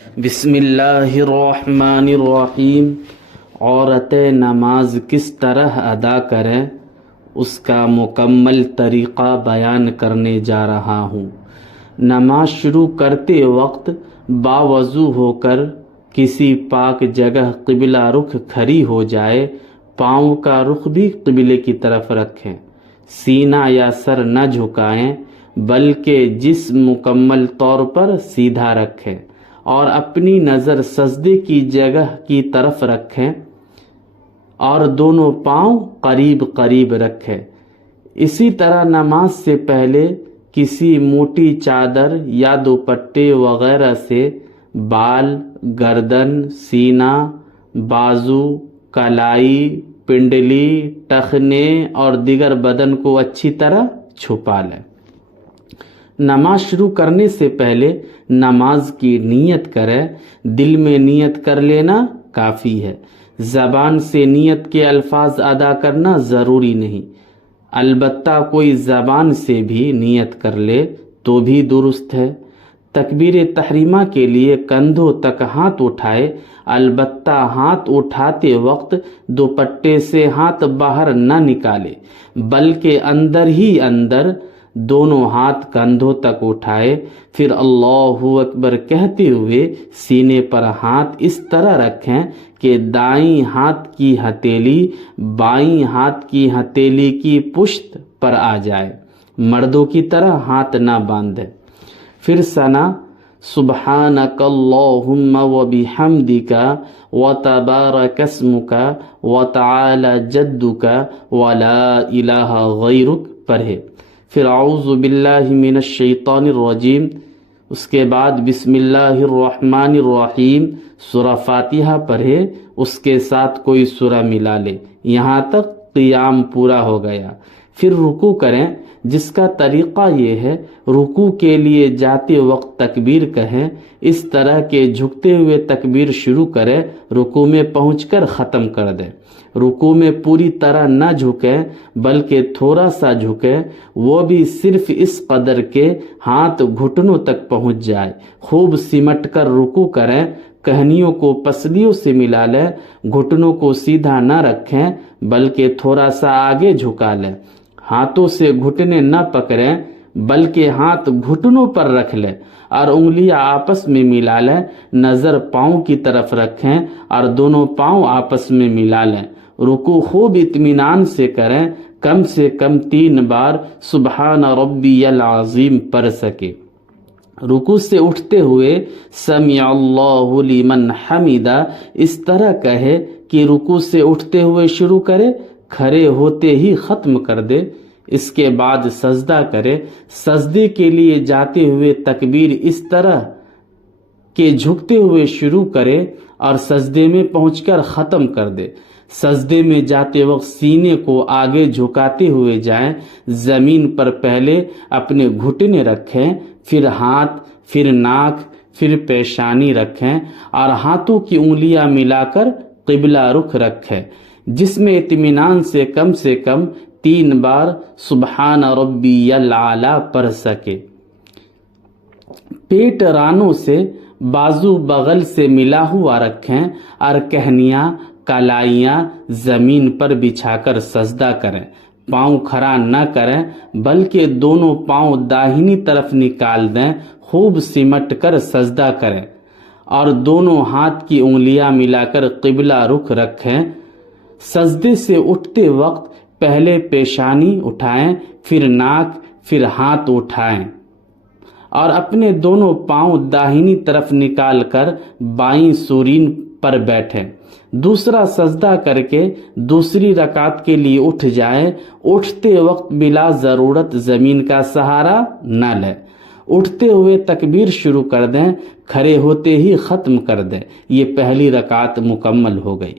بسم اللہ الرحمن الرحیم۔ عورتیں نماز کس طرح ادا کریں اس کا مکمل طریقہ بیان کرنے جا رہا ہوں۔ نماز شروع کرتے وقت باوضو ہو کر کسی پاک جگہ قبلہ رخ کھڑی ہو جائے، پاؤں کا رخ بھی قبلے کی طرف رکھیں، سینہ یا سر نہ جھکائیں بلکہ جسم مکمل طور پر سیدھا رکھیں اور اپنی نظر سجدے کی جگہ کی طرف رکھیں اور دونوں پاؤں قریب قریب رکھیں۔ اسی طرح نماز سے پہلے کسی موٹی چادر یا دوپٹے وغیرہ سے بال، گردن، سینہ، بازو، کلائی، پنڈلی، ٹخنے اور دیگر بدن کو اچھی طرح چھپا لیں۔ نماز شروع کرنے سے پہلے نماز کی نیت کریں۔ دل میں نیت کر لینا کافی ہے، زبان سے نیت کے الفاظ ادا کرنا ضروری نہیں۔ البتہ کوئی زبان سے بھی نیت کر لے تو بھی درست ہے۔ تکبیر تحریمہ کے لیے کندھوں تک ہاتھ اٹھائے، البتہ ہاتھ اٹھاتے وقت دوپٹے سے ہاتھ باہر نہ نکالے بلکہ اندر ہی اندر دونوں ہاتھ کندھوں تک اٹھائے، پھر اللہ اکبر کہتے ہوئے سینے پر ہاتھ اس طرح رکھیں کہ دائیں ہاتھ کی ہتھیلی بائیں ہاتھ کی ہتھیلی کی پشت پر آ جائے، مردوں کی طرح ہاتھ نہ باندھے۔ پھر ثنا سبحانک اللہم وبحمدک وتبارک اسمک وتعالی جدک ولا الہ غیرک پڑھے۔ پھر اعوذ باللہ من الشیطان الرجیم، اس کے بعد بسم اللہ الرحمن الرحیم سورہ فاتحہ پڑھے، اس کے ساتھ کوئی سورہ ملا لے، یہاں تک قیام پورا ہو گیا۔ پھر رکوع کریں، جس کا طریقہ یہ ہے رکوع کے لیے جاتے وقت تکبیر کہیں، اس طرح کے جھکتے ہوئے تکبیر شروع کریں، رکوع میں پہنچ کر ختم کر دیں۔ رکوع میں پوری طرح نہ جھکیں بلکہ تھوڑا سا جھکیں، وہ بھی صرف اس قدر کے ہاتھ گھٹنوں تک پہنچ جائے۔ خوب سمٹ کر رکوع کریں، کہنیوں کو پسلیوں سے ملا لیں، گھٹنوں کو سیدھا نہ رکھیں بلکہ تھوڑا سا آگے جھکا لیں۔ ہاتھوں سے گھٹنے نہ پکڑیں بلکہ ہاتھ گھٹنوں پر رکھ لیں اور انگلیاں آپس میں ملا لیں، نظر پاؤں کی طرف رکھیں اور دونوں پاؤں آپس میں ملا لیں۔ رکوع خوب اطمینان سے کریں، کم سے کم 3 بار سبحان ربی العظیم پڑھ سکے۔ رکوع سے اٹھتے ہوئے سمیع اللہ لمن حمیدہ اس طرح کہے کہ رکوع سے اٹھتے ہوئے شروع کرے، کھڑے ہوتے ہی ختم کر دے۔ اس کے بعد سجدہ کرے، سجدے کے لیے جاتے ہوئے تکبیر اس طرح کہ جھکتے ہوئے شروع کرے اور سجدے میں پہنچ کر ختم کر دے۔ سجدے میں جاتے وقت سینے کو آگے جھکاتے ہوئے جائیں، زمین پر پہلے اپنے گھٹنے رکھیں، پھر ہاتھ، پھر ناک، پھر پیشانی رکھیں اور ہاتھوں کی انگلیاں ملا کر قبلہ رخ رکھیں، جس میں اطمینان سے کم 3 بار سبحان ربی العلی پڑھ سکے۔ پیٹ رانوں سے بازو بغل سے ملا ہوا رکھیں اور کہنیاں، کلائیاں زمین پر بچھا کر سجدہ کریں۔ پاؤں کھڑا نہ کریں بلکہ دونوں پاؤں داہنی طرف نکال دیں، خوب سمٹ کر سجدہ کریں اور دونوں ہاتھ کی انگلیاں ملا کر قبلہ رخ رکھیں۔ سجدے سے اٹھتے وقت پہلے پیشانی اٹھائیں، پھر ناک، پھر ہاتھ اٹھائیں اور اپنے دونوں پاؤں داہنی طرف نکال کر بائیں سورین پر بیٹھیں۔ دوسرا سجدہ کر کے دوسری رکعت کے لیے اٹھ جائیں۔ اٹھتے وقت بلا ضرورت زمین کا سہارا نہ لیں، اٹھتے ہوئے تکبیر شروع کر دیں، کھڑے ہوتے ہی ختم کر دیں۔ یہ پہلی رکعت مکمل ہو گئی۔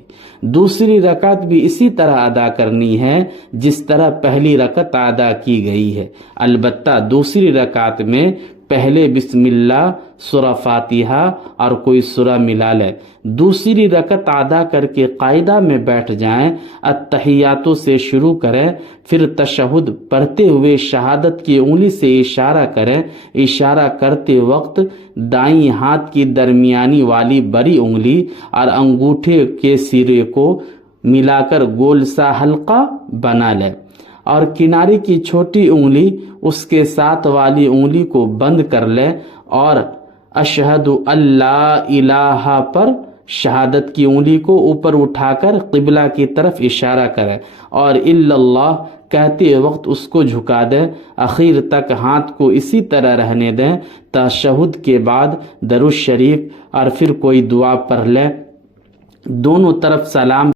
دوسری رکعت بھی اسی طرح ادا کرنی ہے جس طرح پہلی رکعت ادا کی گئی ہے، البتہ دوسری رکعت میں پہلے بسم اللہ، سورہ فاتحہ اور کوئی سورہ ملا لے، دوسری رکعت ادا کر کے قاعدہ میں بیٹھ جائیں، اتحیاتوں سے شروع کریں، پھر تشہد پڑھتے ہوئے شہادت کی انگلی سے اشارہ کریں، اشارہ کرتے وقت دائیں ہاتھ کی درمیانی والی بڑی انگلی اور انگوٹھے کے سرے کو ملا کر گول سا حلقہ بنا لے اور کنارے کی چھوٹی انگلی اس کے ساتھ والی انگلی کو بند کر لے اور اشہد اللہ الہ پر شہادت کی انگلی کو اوپر اٹھا کر قبلہ کی طرف اشارہ کرے اور الا اللہ کہتے وقت اس کو جھکا دیں، اخیر تک ہاتھ کو اسی طرح رہنے دیں، تشہد کے بعد درود شریف اور پھر کوئی دعا پڑھ لیں، دونوں طرف سلام